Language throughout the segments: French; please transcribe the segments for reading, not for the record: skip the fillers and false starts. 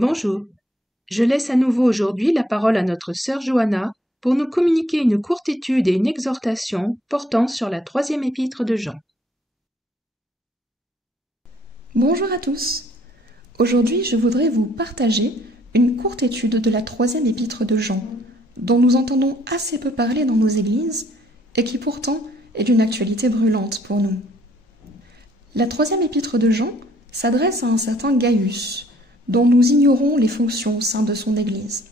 Bonjour. Je laisse à nouveau aujourd'hui la parole à notre sœur Johanna pour nous communiquer une courte étude et une exhortation portant sur la troisième épître de Jean. Bonjour à tous. Aujourd'hui, je voudrais vous partager une courte étude de la troisième épître de Jean, dont nous entendons assez peu parler dans nos églises et qui pourtant est d'une actualité brûlante pour nous. La troisième épître de Jean s'adresse à un certain Gaius, dont nous ignorons les fonctions au sein de son Église.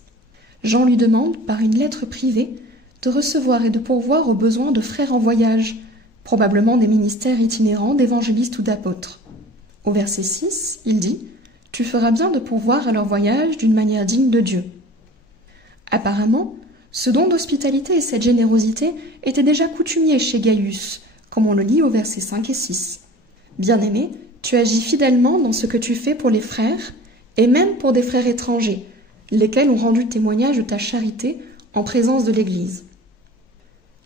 Jean lui demande, par une lettre privée, de recevoir et de pourvoir aux besoins de frères en voyage, probablement des ministères itinérants d'évangélistes ou d'apôtres. Au verset 6, il dit « Tu feras bien de pourvoir à leur voyage d'une manière digne de Dieu ». Apparemment, ce don d'hospitalité et cette générosité étaient déjà coutumiers chez Gaius, comme on le lit au verset 5 et 6. « Bien-aimé, tu agis fidèlement dans ce que tu fais pour les frères, et même pour des frères étrangers, lesquels ont rendu témoignage de ta charité en présence de l'Église. »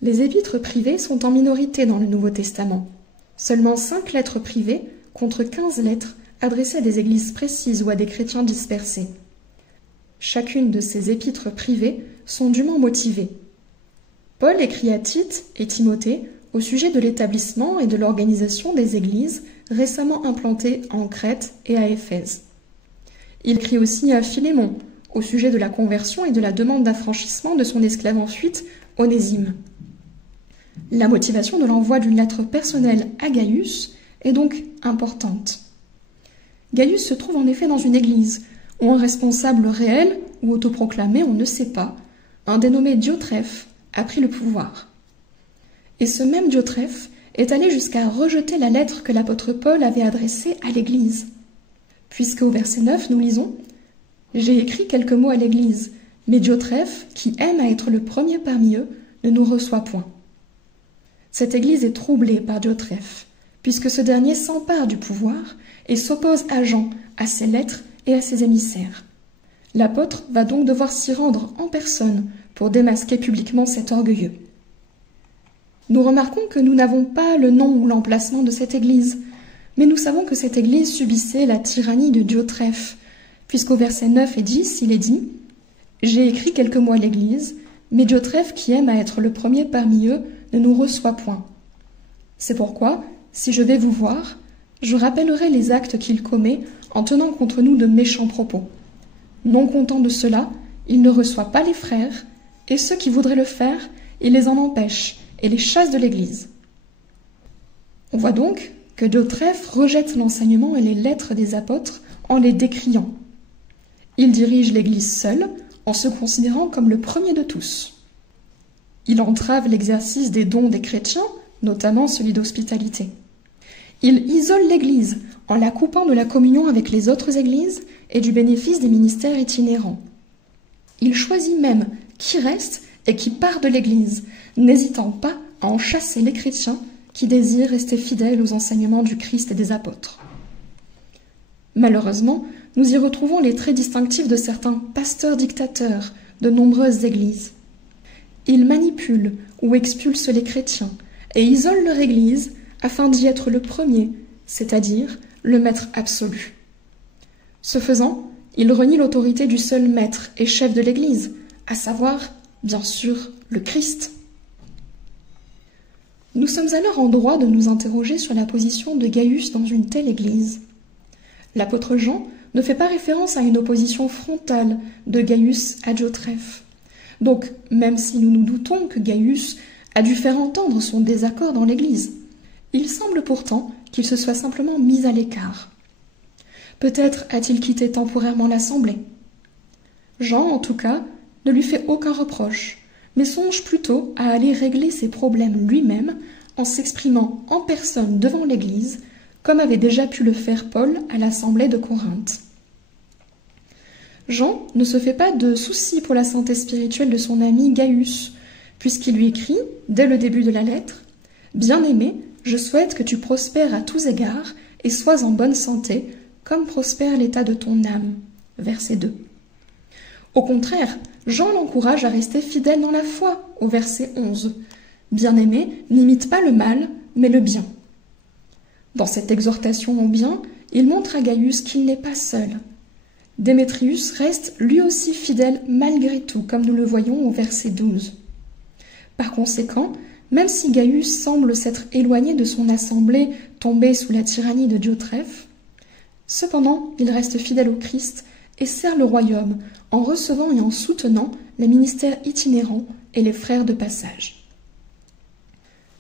Les épîtres privées sont en minorité dans le Nouveau Testament. Seulement 5 lettres privées contre 15 lettres adressées à des églises précises ou à des chrétiens dispersés. Chacune de ces épîtres privées sont dûment motivées. Paul écrit à Tite et Timothée au sujet de l'établissement et de l'organisation des églises récemment implantées en Crète et à Éphèse. Il écrit aussi à Philémon au sujet de la conversion et de la demande d'affranchissement de son esclave en fuite, Onésime. La motivation de l'envoi d'une lettre personnelle à Gaius est donc importante. Gaius se trouve en effet dans une église où un responsable réel ou autoproclamé, on ne sait pas, un dénommé Diotrephe, a pris le pouvoir. Et ce même Diotrephe est allé jusqu'à rejeter la lettre que l'apôtre Paul avait adressée à l'église. Puisque au verset 9, nous lisons « J'ai écrit quelques mots à l'église, mais Diotrephe, qui aime à être le premier parmi eux, ne nous reçoit point. » Cette église est troublée par Diotrephe, puisque ce dernier s'empare du pouvoir et s'oppose à Jean, à ses lettres et à ses émissaires. L'apôtre va donc devoir s'y rendre en personne pour démasquer publiquement cet orgueilleux. Nous remarquons que nous n'avons pas le nom ou l'emplacement de cette église, mais nous savons que cette église subissait la tyrannie de Diotrephe, puisqu'au verset 9 et 10, il est dit « J'ai écrit quelques mots à l'église, mais Diotrephe, qui aime à être le premier parmi eux, ne nous reçoit point. C'est pourquoi, si je vais vous voir, je rappellerai les actes qu'il commet en tenant contre nous de méchants propos. Non content de cela, il ne reçoit pas les frères, et ceux qui voudraient le faire, il les en empêche et les chasse de l'église. » On voit donc que Diotrephe rejette l'enseignement et les lettres des apôtres en les décriant. Il dirige l'Église seul, en se considérant comme le premier de tous. Il entrave l'exercice des dons des chrétiens, notamment celui d'hospitalité. Il isole l'Église en la coupant de la communion avec les autres églises et du bénéfice des ministères itinérants. Il choisit même qui reste et qui part de l'Église, n'hésitant pas à en chasser les chrétiens qui désirent rester fidèles aux enseignements du Christ et des apôtres. Malheureusement, nous y retrouvons les traits distinctifs de certains pasteurs dictateurs de nombreuses églises. Ils manipulent ou expulsent les chrétiens et isolent leur église afin d'y être le premier, c'est-à-dire le maître absolu. Ce faisant, ils renient l'autorité du seul maître et chef de l'église, à savoir, bien sûr, le Christ. Nous sommes alors en droit de nous interroger sur la position de Gaius dans une telle église. L'apôtre Jean ne fait pas référence à une opposition frontale de Gaius à Diotrephe. Donc, même si nous nous doutons que Gaius a dû faire entendre son désaccord dans l'église, il semble pourtant qu'il se soit simplement mis à l'écart. Peut-être a-t-il quitté temporairement l'assemblée. Jean, en tout cas, ne lui fait aucun reproche, mais songe plutôt à aller régler ses problèmes lui-même en s'exprimant en personne devant l'Église, comme avait déjà pu le faire Paul à l'assemblée de Corinthe. Jean ne se fait pas de soucis pour la santé spirituelle de son ami Gaius, puisqu'il lui écrit, dès le début de la lettre, « Bien-aimé, je souhaite que tu prospères à tous égards et sois en bonne santé, comme prospère l'état de ton âme. » Verset 2. Au contraire, Jean l'encourage à rester fidèle dans la foi, au verset 11. « Bien-aimé, n'imite pas le mal, mais le bien. » Dans cette exhortation au bien, il montre à Gaius qu'il n'est pas seul. Démétrius reste lui aussi fidèle malgré tout, comme nous le voyons au verset 12. Par conséquent, même si Gaius semble s'être éloigné de son assemblée tombée sous la tyrannie de Diotrephe, cependant il reste fidèle au Christ et sert le royaume en recevant et en soutenant les ministères itinérants et les frères de passage.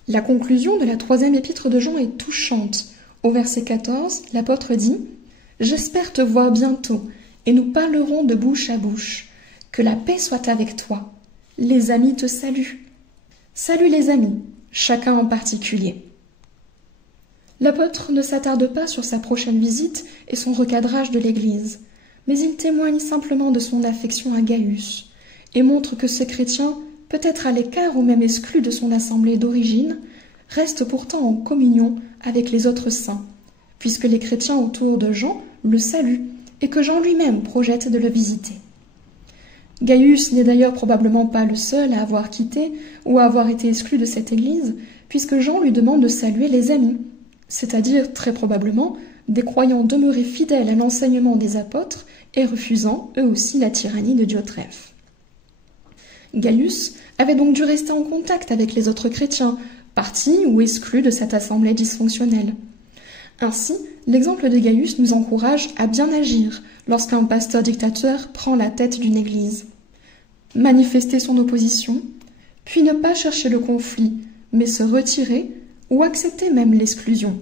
La conclusion de la 3e épître de Jean est touchante. Au verset 14, l'apôtre dit « J'espère te voir bientôt, et nous parlerons de bouche à bouche. Que la paix soit avec toi. Les amis te saluent. » Salut les amis, chacun en particulier. L'apôtre ne s'attarde pas sur sa prochaine visite et son recadrage de l'Église, mais il témoigne simplement de son affection à Gaius et montre que ce chrétien, peut-être à l'écart ou même exclu de son assemblée d'origine, reste pourtant en communion avec les autres saints, puisque les chrétiens autour de Jean le saluent et que Jean lui-même projette de le visiter. Gaius n'est d'ailleurs probablement pas le seul à avoir quitté ou à avoir été exclu de cette église, puisque Jean lui demande de saluer les amis, c'est-à-dire très probablement des croyants demeurés fidèles à l'enseignement des apôtres et refusant eux aussi la tyrannie de Diotrephe. Gaius avait donc dû rester en contact avec les autres chrétiens, partis ou exclus de cette assemblée dysfonctionnelle. Ainsi, l'exemple de Gaius nous encourage à bien agir lorsqu'un pasteur dictateur prend la tête d'une église. Manifester son opposition, puis ne pas chercher le conflit, mais se retirer ou accepter même l'exclusion,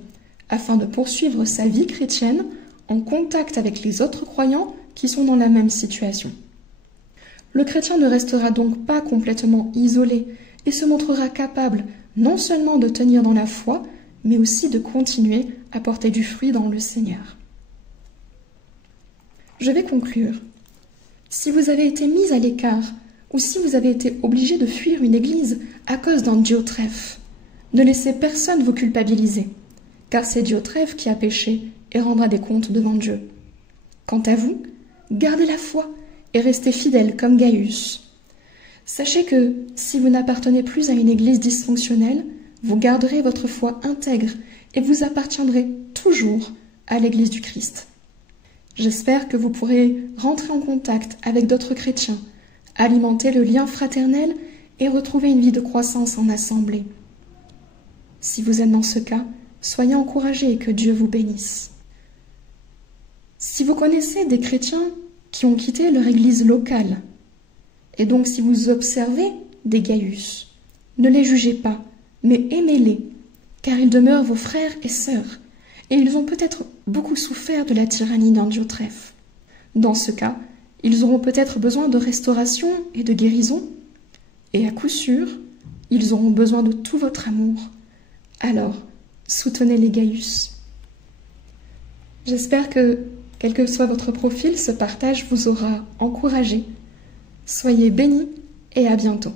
afin de poursuivre sa vie chrétienne en contact avec les autres croyants qui sont dans la même situation. Le chrétien ne restera donc pas complètement isolé et se montrera capable non seulement de tenir dans la foi, mais aussi de continuer à porter du fruit dans le Seigneur. Je vais conclure. Si vous avez été mis à l'écart, ou si vous avez été obligé de fuir une église à cause d'un Diotrephe, ne laissez personne vous culpabiliser, car c'est Diotrephe qui a péché et rendra des comptes devant Dieu. Quant à vous, gardez la foi et restez fidèles comme Gaius. Sachez que si vous n'appartenez plus à une église dysfonctionnelle, vous garderez votre foi intègre et vous appartiendrez toujours à l'église du Christ. J'espère que vous pourrez rentrer en contact avec d'autres chrétiens, alimenter le lien fraternel et retrouver une vie de croissance en assemblée. Si vous êtes dans ce cas, soyez encouragés et que Dieu vous bénisse. Si vous connaissez des chrétiens qui ont quitté leur église locale, et donc si vous observez des Gaius, ne les jugez pas, mais aimez-les, car ils demeurent vos frères et sœurs, et ils ont peut-être beaucoup souffert de la tyrannie d'un Diotrephe. Dans ce cas, ils auront peut-être besoin de restauration et de guérison, et à coup sûr, ils auront besoin de tout votre amour. Alors, soutenez les Gaius. J'espère que, quel que soit votre profil, ce partage vous aura encouragé. Soyez bénis et à bientôt.